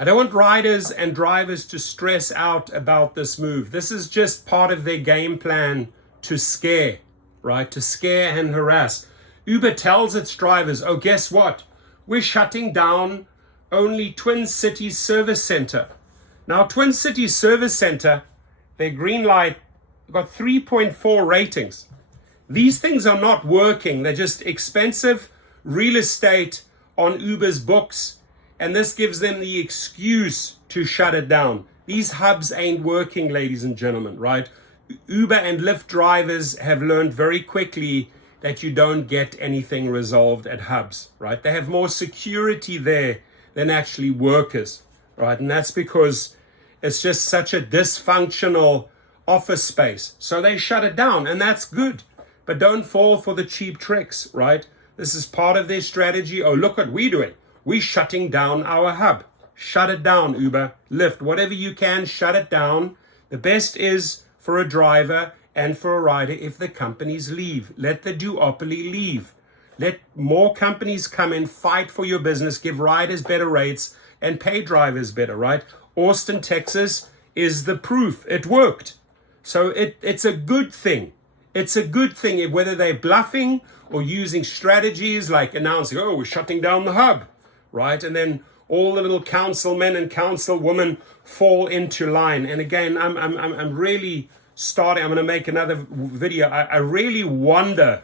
I don't want riders and drivers to stress out about this move. This is just part of their game plan to scare, right? To scare and harass. Uber tells its drivers, oh, guess what? We're shutting down only Twin Cities Service Center. Now, Twin Cities Service Center, their green light, got 3.4 ratings. These things are not working. They're just expensive real estate on Uber's books. And this gives them the excuse to shut it down. These hubs ain't working, ladies and gentlemen, right? Uber and Lyft drivers have learned very quickly that you don't get anything resolved at hubs, right? They have more security there than actually workers, right? And that's because it's just such a dysfunctional office space. So they shut it down, and that's good. But don't fall for the cheap tricks, right? This is part of their strategy. Oh, look what we're doing. We're shutting down our hub. Shut it down, Uber, Lyft, whatever you can, shut it down. The best is for a driver and for a rider if the companies leave. Let the duopoly leave. Let more companies come in, fight for your business, give riders better rates, and pay drivers better, right? Austin, Texas is the proof. It worked. So it's a good thing. It's a good thing, whether they're bluffing or using strategies like announcing, oh, we're shutting down the hub, right? And then all the little councilmen and councilwomen fall into line. And again, I'm really starting. I'm going to make another video. I really wonder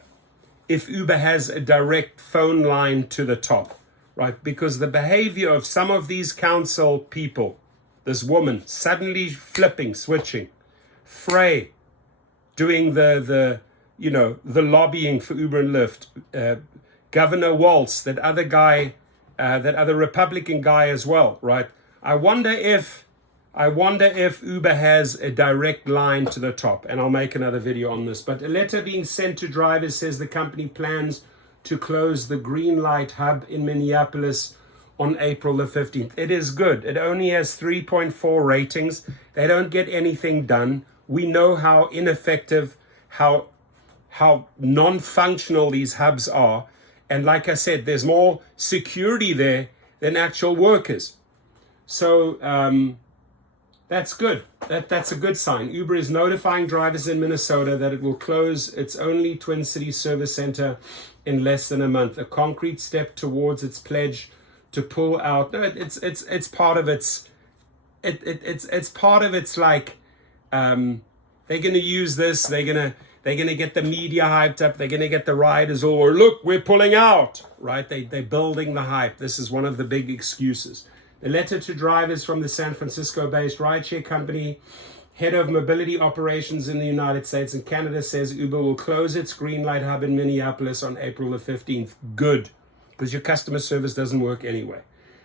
if Uber has a direct phone line to the top, right? Because the behavior of some of these council people, this woman suddenly flipping, switching, Frey doing the lobbying for Uber and Lyft, Governor Waltz, that other Republican guy as well, right? I wonder if Uber has a direct line to the top, and I'll make another video on this. But a letter being sent to drivers says the company plans to close the green light hub in Minneapolis on April the 15th. It is good. It only has 3.4 ratings. They don't get anything done. We know how ineffective, how non-functional these hubs are. And like I said, there's more security there than actual workers. So that's good. That's a good sign. Uber is notifying drivers in Minnesota that it will close its only Twin Cities service center in less than a month. A concrete step towards its pledge to pull out. No, it's part of its. It's part of its like. They're going to use this. They're going to get the media hyped up. They're going to get the riders all, look, we're pulling out, right? They're building the hype. This is one of the big excuses. The letter to drivers from the San Francisco-based rideshare company, head of mobility operations in the United States and Canada, says Uber will close its green light hub in Minneapolis on April the 15th. Good, because your customer service doesn't work anyway.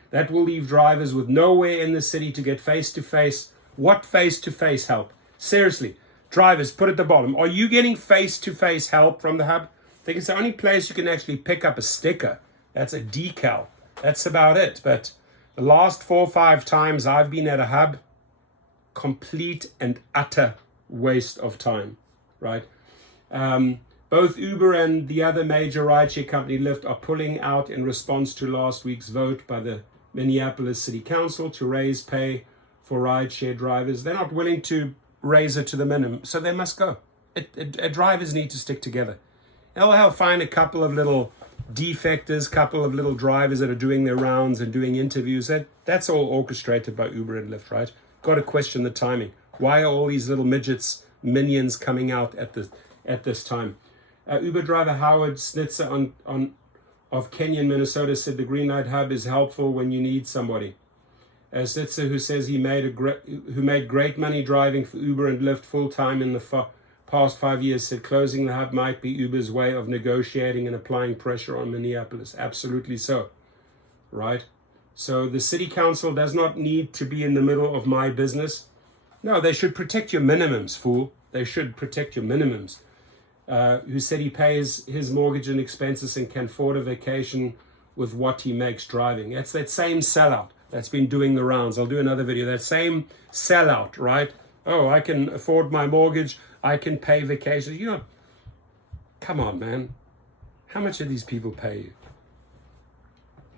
That will leave drivers with nowhere in the city to get face-to-face. What face-to-face help? Seriously, drivers, put at the bottom. Are you getting face-to-face help from the hub? I think it's the only place you can actually pick up a sticker. That's a decal. That's about it. But the last 4 or 5 times I've been at a hub, complete and utter waste of time, right? Both Uber and the other major rideshare company, Lyft, are pulling out in response to last week's vote by the Minneapolis City Council to raise pay for rideshare drivers. They're not willing to raise it to the minimum, so they must go. Drivers need to stick together. They'll find a couple of little defectors, couple of little drivers that are doing their rounds and doing interviews. That's all orchestrated by Uber and Lyft, right? Got to question the timing. Why are all these little midgets, minions coming out at this time? Uber driver Howard Snitzer of Kenyon, Minnesota, said the Green Light Hub is helpful when you need somebody. Snitzer, who says who made great money driving for Uber and Lyft full time in the past 5 years, said closing the hub might be Uber's way of negotiating and applying pressure on Minneapolis. Absolutely so, right? So the city council does not need to be in the middle of my business. No, they should protect your minimums, fool. They should protect your minimums. Who said he pays his mortgage and expenses and can afford a vacation with what he makes driving. That's that same sellout that's been doing the rounds. I'll do another video. That same sellout, right? Oh, I can afford my mortgage. I can pay vacations. Come on, man. How much do these people pay you?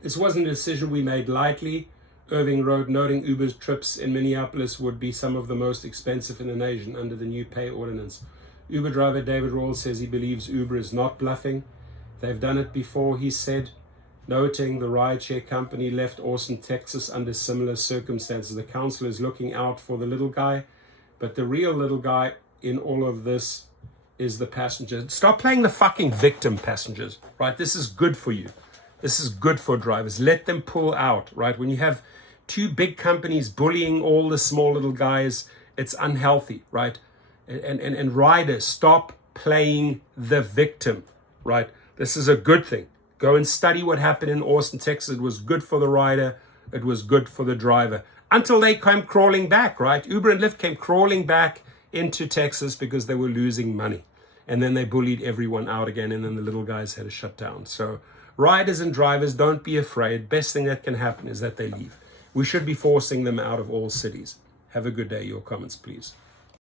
This wasn't a decision we made lightly. Irving Road, noting Uber's trips in Minneapolis would be some of the most expensive in the nation under the new pay ordinance. Uber driver David Rawls says he believes Uber is not bluffing. They've done it before, he said, noting the rideshare company left Austin, Texas under similar circumstances. The council is looking out for the little guy, but the real little guy in all of this is the passenger. Stop playing the fucking victim, passengers, right? This is good for you. This is good for drivers. Let them pull out, right? When you have two big companies bullying all the small little guys, it's unhealthy, right? And riders, stop playing the victim, right? This is a good thing. Go and study what happened in Austin, Texas. It was good for the rider. It was good for the driver. Until they came crawling back, right? Uber and Lyft came crawling back into Texas because they were losing money. And then they bullied everyone out again, and then the little guys had to shut down. So riders and drivers, don't be afraid. Best thing that can happen is that they leave. We should be forcing them out of all cities. Have a good day. Your comments, please.